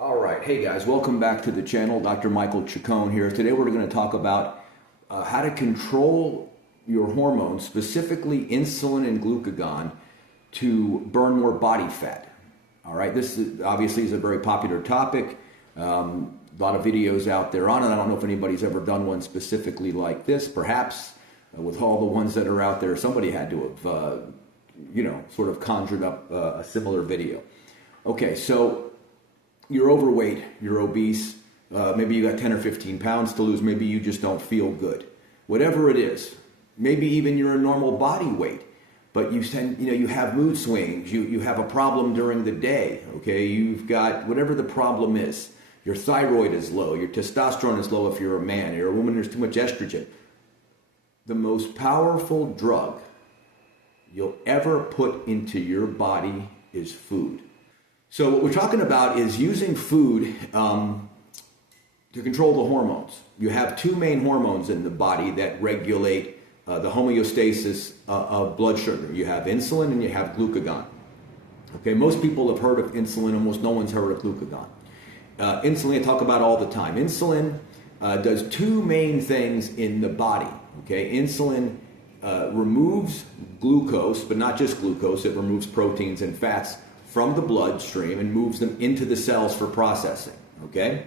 All right, hey guys, welcome back to the channel. Dr. Michael Chacon here. Today we're going to talk about how to control your hormones, specifically insulin and glucagon, to burn more body fat. All right, this obviously is a very popular topic. A lot of videos out there on it. I don't know if anybody's ever done one specifically like this. Perhaps with all the ones that are out there, somebody had to have, sort of conjured up a similar video. Okay, so you're overweight, you're obese, maybe you got 10 or 15 pounds to lose, maybe you just don't feel good. Whatever it is, maybe even you're a normal body weight, but you have mood swings, you have a problem during the day, okay? You've got whatever the problem is. Your thyroid is low, your testosterone is low if you're a man, you're a woman, there's too much estrogen. The most powerful drug you'll ever put into your body is food. So what we're talking about is using food to control the hormones. You have two main hormones in the body that regulate the homeostasis of blood sugar. You have insulin and you have glucagon. Okay, most people have heard of insulin, almost no one's heard of glucagon. Insulin I talk about all the time. Insulin does two main things in the body. Okay, insulin removes glucose, but not just glucose, it removes proteins and fats from the bloodstream and moves them into the cells for processing, okay?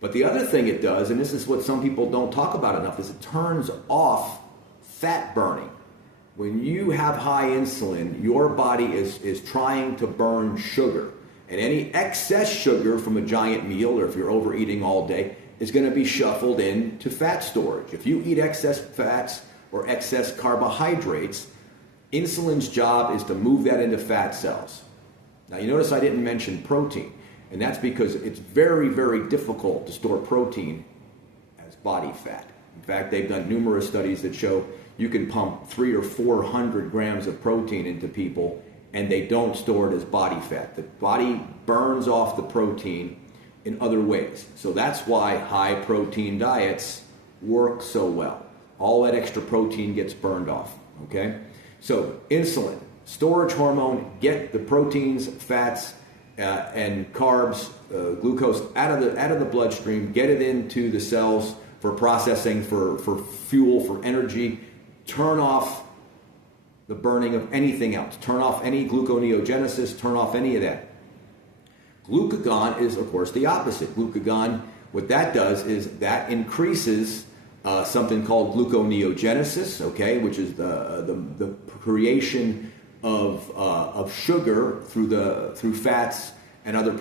But the other thing it does, and this is what some people don't talk about enough, is it turns off fat burning. When you have high insulin, your body is trying to burn sugar. And any excess sugar from a giant meal, or if you're overeating all day, is going to be shuffled into fat storage. If you eat excess fats or excess carbohydrates, insulin's job is to move that into fat cells. Now you notice I didn't mention protein, and that's because it's very, very difficult to store protein as body fat. In fact, they've done numerous studies that show you can pump 300 or 400 grams of protein into people and they don't store it as body fat. The body burns off the protein in other ways. So that's why high protein diets work so well. All that extra protein gets burned off, okay? So insulin, storage hormone, get the proteins, fats, and carbs, glucose out of the bloodstream, get it into the cells for processing, for fuel, for energy. Turn off the burning of anything else. Turn off any gluconeogenesis, turn off any of that. Glucagon is, of course, the opposite. Glucagon, what that does is that increases something called gluconeogenesis, okay, which is the creation of sugar through fats and other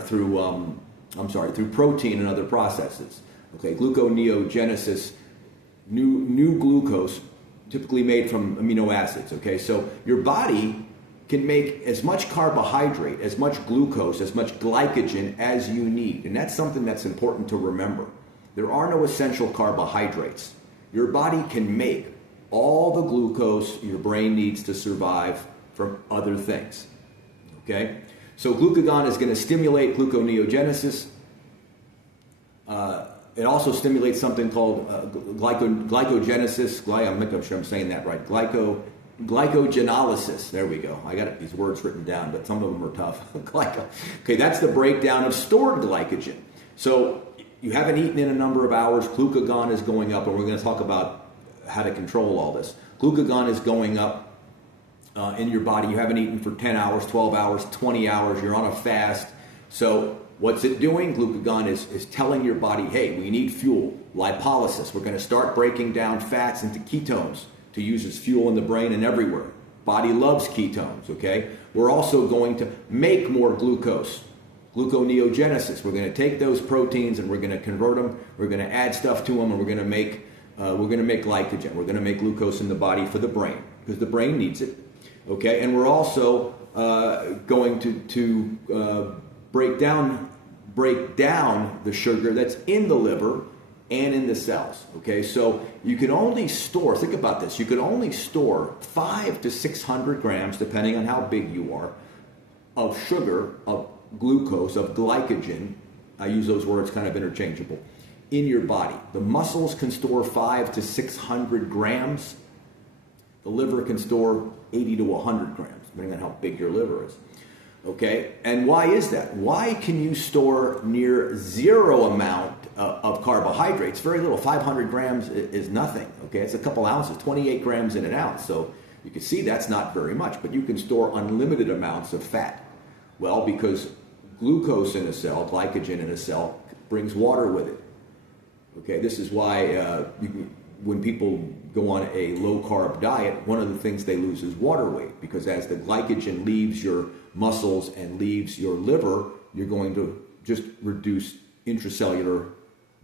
through protein and other processes. Okay, gluconeogenesis, new glucose, typically made from amino acids. Okay, so your body can make as much carbohydrate, as much glucose, as much glycogen as you need, and that's something that's important to remember. There are no essential carbohydrates. Your body can make all the glucose your brain needs to survive from other things, okay? So glucagon is going to stimulate gluconeogenesis. It also stimulates something called glycogenesis. I'm making sure I'm saying that right. Glycogenolysis. There we go. I got these words written down, but some of them are tough. Okay, that's the breakdown of stored glycogen. So you haven't eaten in a number of hours. Glucagon is going up, and we're going to talk about how to control all this. Glucagon is going up in your body. You haven't eaten for 10 hours, 12 hours, 20 hours. You're on a fast. So what's it doing? Glucagon is telling your body, hey, we need fuel, lipolysis. We're going to start breaking down fats into ketones to use as fuel in the brain and everywhere. Body loves ketones, okay? We're also going to make more glucose, gluconeogenesis. We're going to take those proteins and we're going to convert them. We're going to add stuff to them, and we're going to make glycogen. We're going to make glucose in the body for the brain because the brain needs it. Okay, and we're also going to break down the sugar that's in the liver and in the cells. Okay, so you can only store, think about this, you can only store 500 to 600 grams, depending on how big you are, of sugar, of glucose, of glycogen. I use those words kind of interchangeable, in your body. The muscles can store 500 to 600 grams. The liver can store 80 to 100 grams, depending on how big your liver is. Okay, and why is that? Why can you store near zero amount of carbohydrates? Very little. 500 grams is nothing. Okay, it's a couple ounces, 28 grams in an ounce. So you can see that's not very much, but you can store unlimited amounts of fat. Well, because glucose in a cell, glycogen in a cell, brings water with it. Okay, this is why when people go on a low-carb diet, one of the things they lose is water weight, because as the glycogen leaves your muscles and leaves your liver, you're going to just reduce intracellular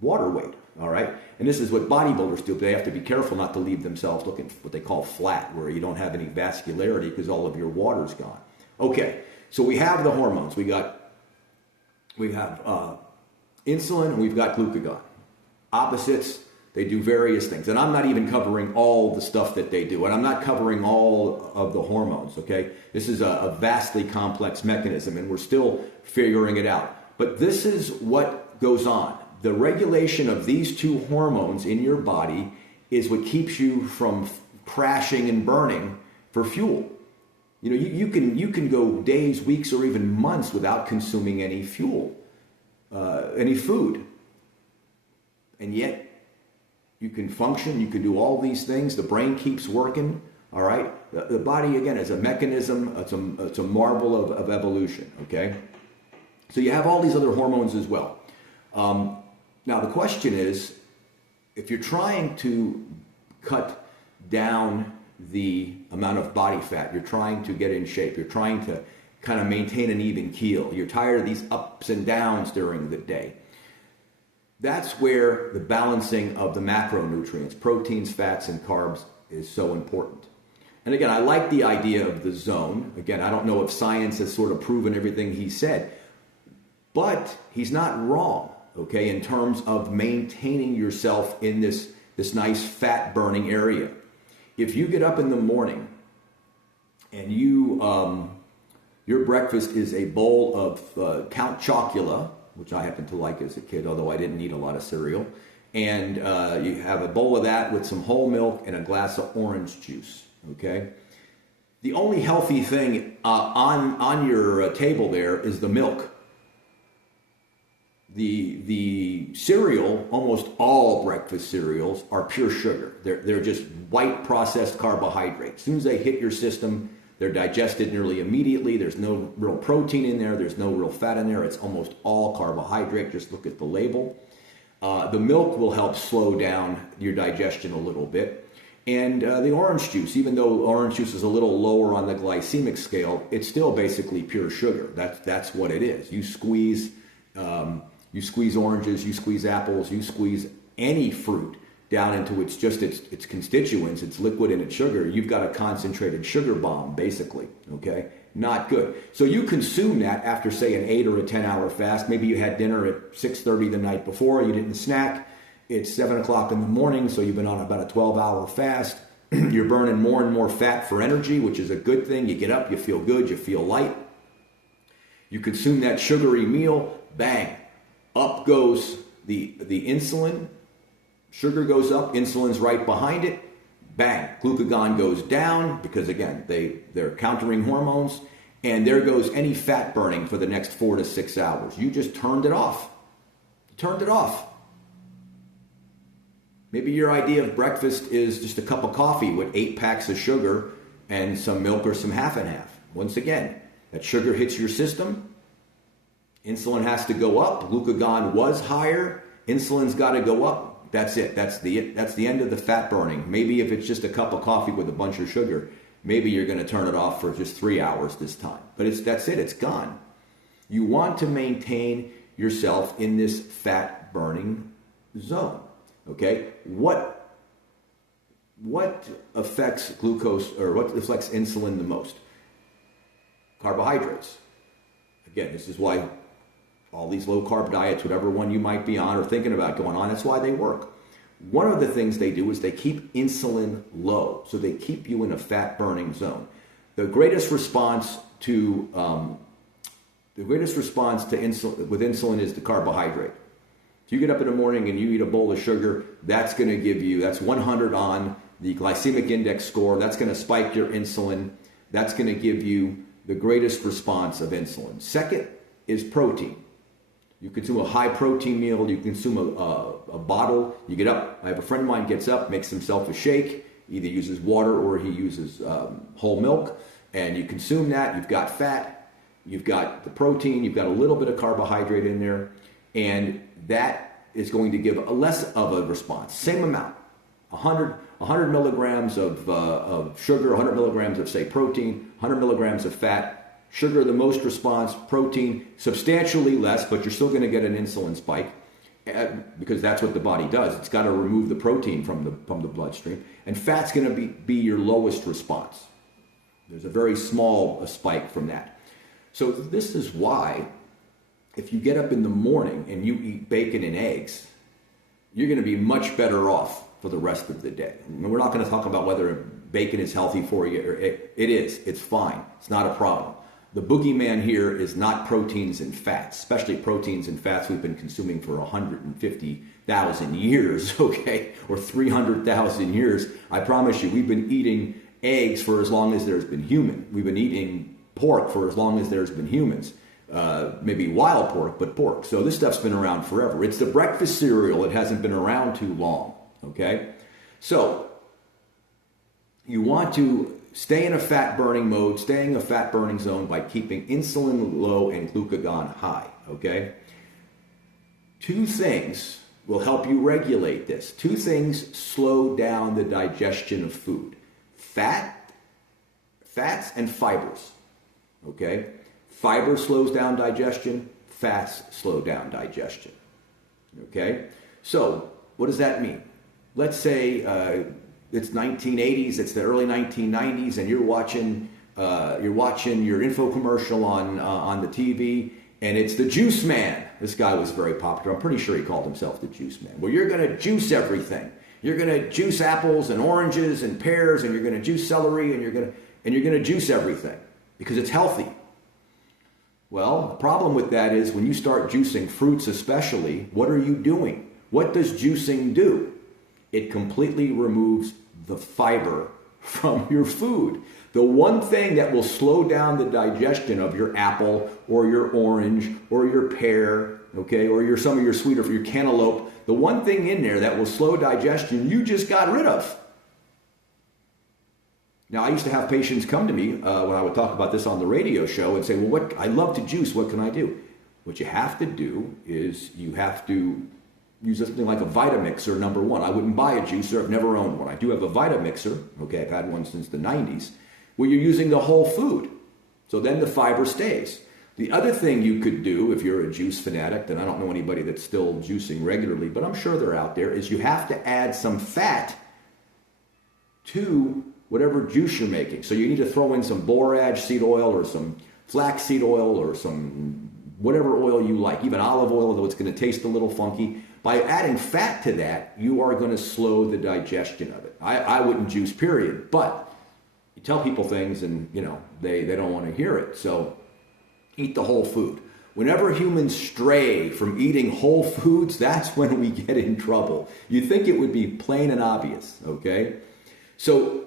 water weight, all right? And this is what bodybuilders do. They have to be careful not to leave themselves looking what they call flat, where you don't have any vascularity because all of your water's gone. Okay, so we have the hormones. We have insulin and we've got glucagon. Opposites, they do various things. And I'm not even covering all the stuff that they do. And I'm not covering all of the hormones, okay? This is a vastly complex mechanism, and we're still figuring it out. But this is what goes on. The regulation of these two hormones in your body is what keeps you from crashing and burning for fuel. You know, you can go days, weeks, or even months without consuming any fuel, any food. And yet, you can function, you can do all these things, the brain keeps working, all right? The body, again, is a mechanism, it's a marvel of evolution, okay? So you have all these other hormones as well. Now the question is, if you're trying to cut down the amount of body fat, you're trying to get in shape, you're trying to kind of maintain an even keel, you're tired of these ups and downs during the day, that's where the balancing of the macronutrients, proteins, fats, and carbs is so important. And again, I like the idea of the zone. Again, I don't know if science has sort of proven everything he said, but he's not wrong, okay, in terms of maintaining yourself in this nice fat burning area. If you get up in the morning and your breakfast is a bowl of Count Chocula, which I happen to like as a kid, although I didn't eat a lot of cereal. And you have a bowl of that with some whole milk and a glass of orange juice, okay? The only healthy thing on your table there is the milk. The cereal, almost all breakfast cereals, are pure sugar. They're just white processed carbohydrates. As soon as they hit your system, they're digested nearly immediately. There's no real protein in there. There's no real fat in there. It's almost all carbohydrate. Just look at the label. The milk will help slow down your digestion a little bit. And the orange juice, even though orange juice is a little lower on the glycemic scale, it's still basically pure sugar. That's what it is. You squeeze oranges, you squeeze apples, you squeeze any fruit down into its constituents, it's liquid and it's sugar, you've got a concentrated sugar bomb, basically, okay? Not good. So you consume that after, say, an 8 or a 10-hour fast. Maybe you had dinner at 6:30 the night before, you didn't snack, it's 7 o'clock in the morning, so you've been on about a 12-hour fast. You're burning more and more fat for energy, which is a good thing. You get up, you feel good, you feel light. You consume that sugary meal, bang, up goes the insulin. Sugar goes up, insulin's right behind it, bang, glucagon goes down because, again, they're countering hormones, and there goes any fat burning for the next 4 to 6 hours. You just turned it off. You turned it off. Maybe your idea of breakfast is just a cup of coffee with 8 packs of sugar and some milk or some half and half. Once again, that sugar hits your system, insulin has to go up, glucagon was higher, insulin's got to go up. That's it. That's the end of the fat burning. Maybe if it's just a cup of coffee with a bunch of sugar, maybe you're going to turn it off for just 3 hours this time. But that's it. It's gone. You want to maintain yourself in this fat burning zone. Okay? What affects glucose, or what affects insulin the most? Carbohydrates. Again, this is why all these low-carb diets, whatever one you might be on or thinking about going on, that's why they work. One of the things they do is they keep insulin low, so they keep you in a fat-burning zone. The greatest response to insulin with insulin is the carbohydrate. If you get up in the morning and you eat a bowl of sugar, that's going to give you, that's 100 on the glycemic index score. That's going to spike your insulin. That's going to give you the greatest response of insulin. Second is protein. You consume a high protein meal, you consume a bottle, you get up. I have a friend of mine gets up, makes himself a shake, either uses water or he uses whole milk, and you consume that. You've got fat, you've got the protein, you've got a little bit of carbohydrate in there, and that is going to give a less of a response. Same amount, 100 milligrams of sugar, 100 milligrams of, say, protein, 100 milligrams of fat. Sugar, the most response, protein, substantially less, but you're still going to get an insulin spike because that's what the body does. It's got to remove the protein from the bloodstream. And fat's going to be your lowest response. There's a very small spike from that. So this is why if you get up in the morning and you eat bacon and eggs, you're going to be much better off for the rest of the day. And we're not going to talk about whether bacon is healthy for you. It is. It's fine. It's not a problem. The boogeyman here is not proteins and fats, especially proteins and fats we've been consuming for 150,000 years, okay, or 300,000 years. I promise you, we've been eating eggs for as long as there's been human. We've been eating pork for as long as there's been humans. Maybe wild pork, but pork. So this stuff's been around forever. It's the breakfast cereal. It hasn't been around too long, okay? So you want to stay in a fat burning mode, stay in a fat burning zone by keeping insulin low and glucagon high, okay? Two things will help you regulate this. Two things slow down the digestion of food. Fats and fibers, okay? Fiber slows down digestion, fats slow down digestion, okay? So what does that mean? Let's say it's 1980s, it's the early 1990s, and you're watching your info commercial on the TV, and it's the juice man. This guy was very popular. I'm pretty sure he called himself the juice man. Well, you're going to juice everything. You're going to juice apples and oranges and pears, and you're going to juice celery, and you're going to juice everything because it's healthy. Well, the problem with that is when you start juicing fruits especially, what are you doing? What does juicing do? It completely removes the fiber from your food. The one thing that will slow down the digestion of your apple or your orange or your pear, okay, or some of your sweeter, your cantaloupe, the one thing in there that will slow digestion, you just got rid of. Now, I used to have patients come to me when I would talk about this on the radio show and say, well, I love to juice, what can I do? What you have to do is you have to use something like a Vitamixer, number one. I wouldn't buy a juicer. I've never owned one. I do have a Vitamixer. Okay, I've had one since the 90s, where you're using the whole food. So then the fiber stays. The other thing you could do if you're a juice fanatic, and I don't know anybody that's still juicing regularly, but I'm sure they're out there, is you have to add some fat to whatever juice you're making. So you need to throw in some borage seed oil or some flaxseed oil or some whatever oil you like, even olive oil, though it's going to taste a little funky. By adding fat to that, you are going to slow the digestion of it. I wouldn't juice, period. But you tell people things and, they don't want to hear it. So eat the whole food. Whenever humans stray from eating whole foods, that's when we get in trouble. You'd think it would be plain and obvious, okay? So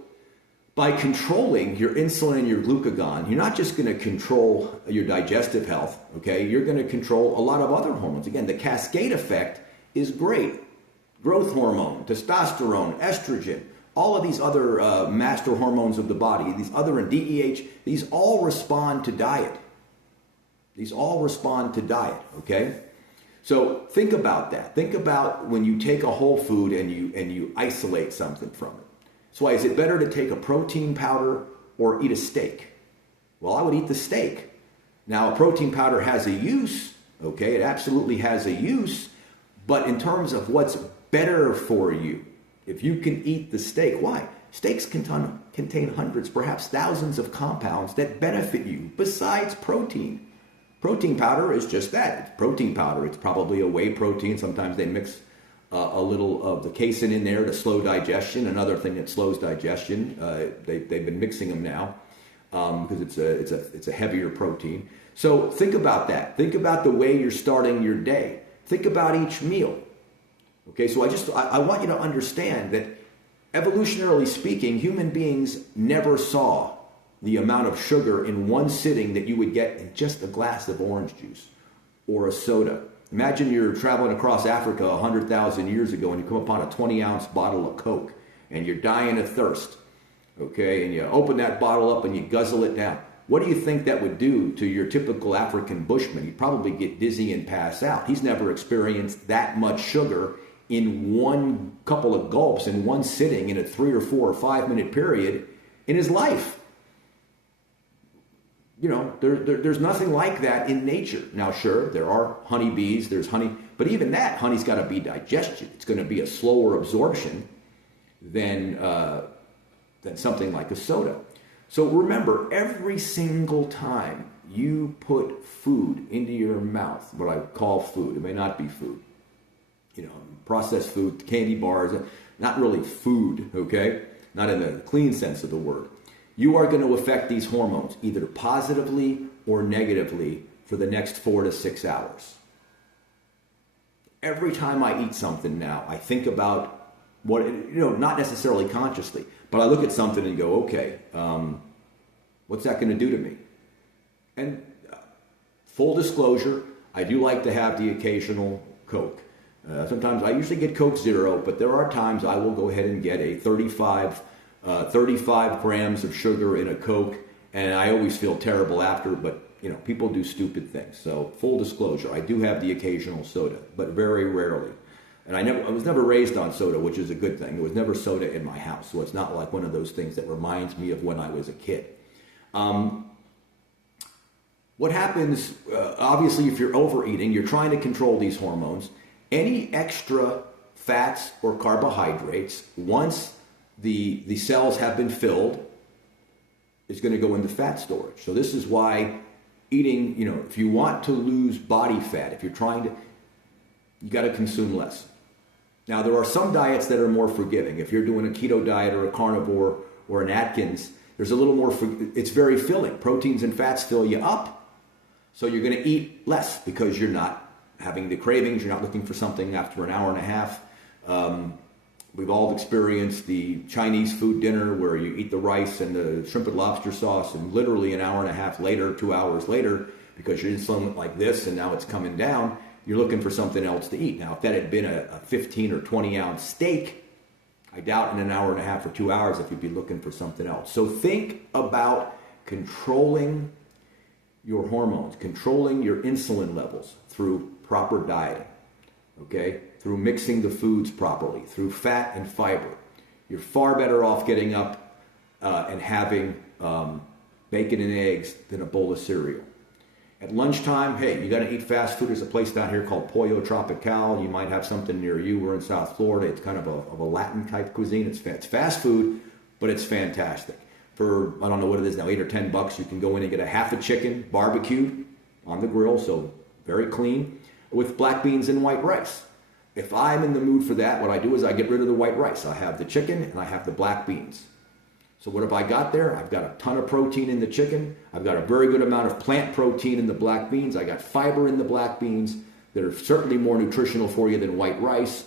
by controlling your insulin and your glucagon, you're not just going to control your digestive health, okay? You're going to control a lot of other hormones. Again, the cascade effect is great. Growth hormone, testosterone, estrogen, all of these other master hormones of the body, these other, and DEH, these all respond to diet. These all respond to diet, okay? So think about that. Think about when you take a whole food and you isolate something from it. So why is it better to take a protein powder or eat a steak? Well, I would eat the steak. Now, a protein powder has a use, okay? It absolutely has a use, but in terms of what's better for you, if you can eat the steak, why? Steaks contain hundreds, perhaps thousands of compounds that benefit you besides protein. Protein powder is just that. It's protein powder. It's probably a whey protein. Sometimes they mix a little of the casein in there to slow digestion. Another thing that slows digestion. They've been mixing them now because it's a heavier protein. So think about that. Think about the way you're starting your day. Think about each meal. Okay, so I want you to understand that evolutionarily speaking, human beings never saw the amount of sugar in one sitting that you would get in just a glass of orange juice or a soda. Imagine you're traveling across Africa 100,000 years ago and you come upon a 20-ounce bottle of Coke and you're dying of thirst, okay? And you open that bottle up and you guzzle it down. What do you think that would do to your typical African bushman? He'd probably get dizzy and pass out. He's never experienced that much sugar in one couple of gulps, in one sitting, in a 3 or 4 or 5 minute period in his life. You know, there's nothing like that in nature. Now, sure, there are honeybees, there's honey, but even that, honey's got to be digested. It's going to be a slower absorption than something like a soda. So remember, every single time you put food into your mouth, what I call food, it may not be food, you know, processed food, candy bars, not really food, okay? Not in the clean sense of the word. You are going to affect these hormones either positively or negatively for the next 4 to 6 hours. Every time I eat something now, I think about what, you know, not necessarily consciously, but I look at something and go, okay, what's that going to do to me? And full disclosure, I do like to have the occasional Coke. Sometimes I usually get Coke Zero, but there are times I will go ahead and get a 35 grams of sugar in a Coke, and I always feel terrible after, but you know, people do stupid things. So full disclosure, I do have the occasional soda, but very rarely. And I was never raised on soda, which is a good thing. There was never soda in my house, so it's not like one of those things that reminds me of when I was a kid. What happens, obviously, if you're overeating, you're trying to control these hormones. Any extra fats or carbohydrates, once the cells have been filled, is going to go into fat storage. So this is why eating, you know, if you want to lose body fat, if you're trying to, you got to consume less. Now, there are some diets that are more forgiving. If you're doing a keto diet or a carnivore or an Atkins, there's a little more, it's very filling. Proteins and fats fill you up, so you're going to eat less because you're not having the cravings, you're not looking for something after an hour and a half. We've all experienced the Chinese food dinner where you eat the rice and the shrimp and lobster sauce, and literally an hour and a half later, 2 hours later, because your insulin went like this and now it's coming down, you're looking for something else to eat. Now, if that had been a 15 or 20 ounce steak, I doubt in an hour and a half or 2 hours if you'd be looking for something else. So think about controlling your hormones, controlling your insulin levels through proper dieting, okay? Through mixing the foods properly, through fat and fiber. You're far better off getting up and having bacon and eggs than a bowl of cereal. At lunchtime, hey, you got to eat fast food. There's a place down here called Pollo Tropical. You might have something near you. We're in South Florida. It's kind of a Latin type cuisine. It's fast food, but it's fantastic. For, I don't know what it is now, $8 or $10, you can go in and get a half a chicken barbecued on the grill, so very clean, with black beans and white rice. If I'm in the mood for that, what I do is I get rid of the white rice. I have the chicken and I have the black beans. So what have I got there? I've got a ton of protein in the chicken. I've got a very good amount of plant protein in the black beans. I got fiber in the black beans that are certainly more nutritional for you than white rice.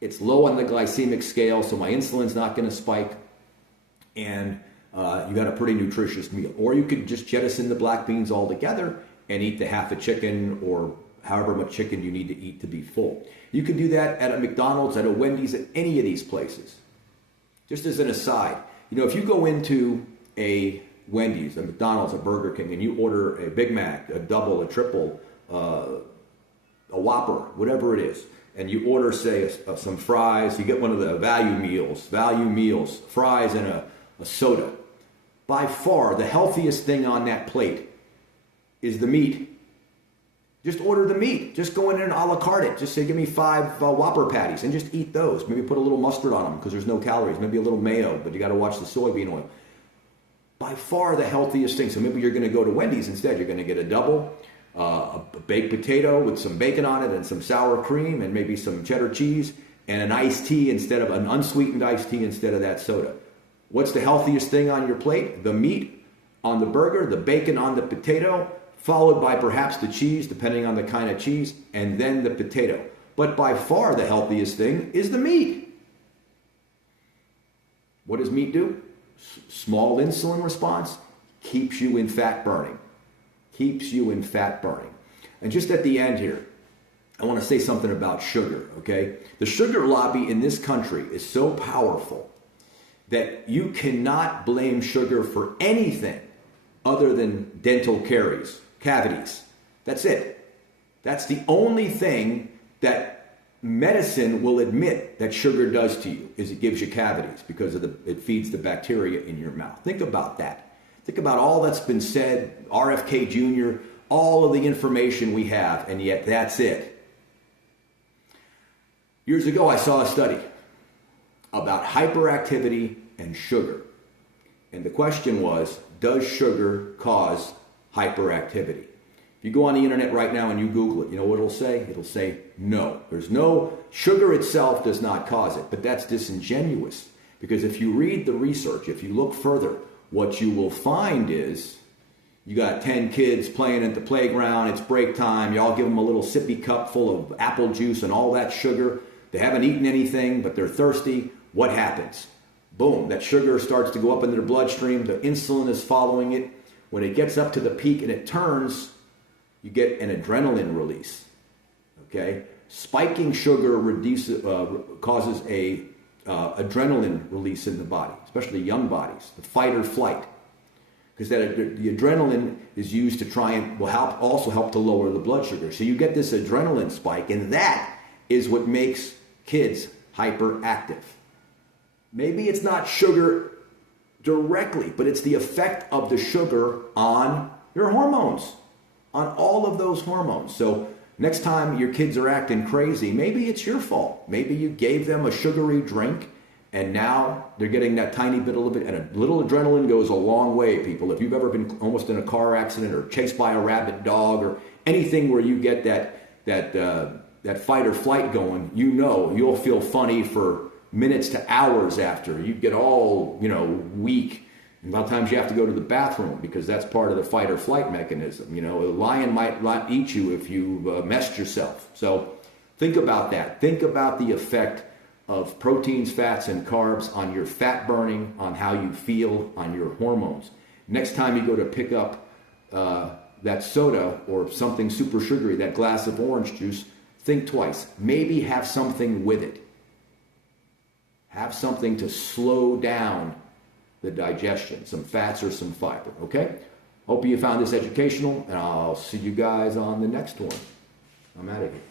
It's low on the glycemic scale, so my insulin's not going to spike. And you got a pretty nutritious meal. Or you could just jettison the black beans altogether and eat the half a chicken or however much chicken you need to eat to be full. You can do that at a McDonald's, at a Wendy's, at any of these places. Just as an aside, you know, if you go into a Wendy's, a McDonald's, a Burger King, and you order a Big Mac, a double, a triple, a Whopper, whatever it is, and you order, say, some fries, you get one of the value meals, fries and a soda. By far, the healthiest thing on that plate is the meat. Just order the meat. Just go in there and a la carte it. Just say, give me 5 Whopper patties and just eat those. Maybe put a little mustard on them because there's no calories. Maybe a little mayo, but you got to watch the soybean oil. By far the healthiest thing. So maybe you're going to go to Wendy's instead. You're going to get a double, a baked potato with some bacon on it and some sour cream and maybe some cheddar cheese and an iced tea instead of an unsweetened iced tea instead of that soda. What's the healthiest thing on your plate? The meat on the burger, the bacon on the potato, followed by perhaps the cheese, depending on the kind of cheese, and then the potato. But by far the healthiest thing is the meat. What does meat do? Small insulin response, keeps you in fat burning. Keeps you in fat burning. And just at the end here, I want to say something about sugar, okay? The sugar lobby in this country is so powerful that you cannot blame sugar for anything other than dental cavities. That's it. That's the only thing that medicine will admit that sugar does to you, is it gives you cavities because it feeds the bacteria in your mouth. Think about that. Think about all that's been said, RFK Jr., all of the information we have, and yet that's it. Years ago, I saw a study about hyperactivity and sugar. And the question was, does sugar cause hyperactivity? If you go on the internet right now and you Google it, you know what it'll say? It'll say no. Sugar itself does not cause it, but that's disingenuous. Because if you read the research, if you look further, what you will find is you got 10 kids playing at the playground, it's break time, you all give them a little sippy cup full of apple juice and all that sugar. They haven't eaten anything, but they're thirsty. What happens? Boom, that sugar starts to go up into their bloodstream. The insulin is following it. When it gets up to the peak and it turns, you get an adrenaline release. Okay? Spiking sugar causes a adrenaline release in the body, especially young bodies, the fight or flight. Because the adrenaline is used to try and will also help to lower the blood sugar. So you get this adrenaline spike, and that is what makes kids hyperactive. Maybe it's not sugar directly, but it's the effect of the sugar on your hormones, on all of those hormones. So next time your kids are acting crazy, maybe it's your fault. Maybe you gave them a sugary drink and now they're getting that tiny bit, and a little adrenaline goes a long way, people. If you've ever been almost in a car accident or chased by a rabid dog or anything where you get that fight or flight going, you'll feel funny for minutes to hours after. You get all, weak. And a lot of times you have to go to the bathroom because that's part of the fight or flight mechanism. A lion might not eat you if you messed yourself. So think about that. Think about the effect of proteins, fats, and carbs on your fat burning, on how you feel, on your hormones. Next time you go to pick up that soda or something super sugary, that glass of orange juice, think twice. Maybe have something with it. Have something to slow down the digestion, some fats or some fiber, okay? Hope you found this educational, and I'll see you guys on the next one. I'm out of here.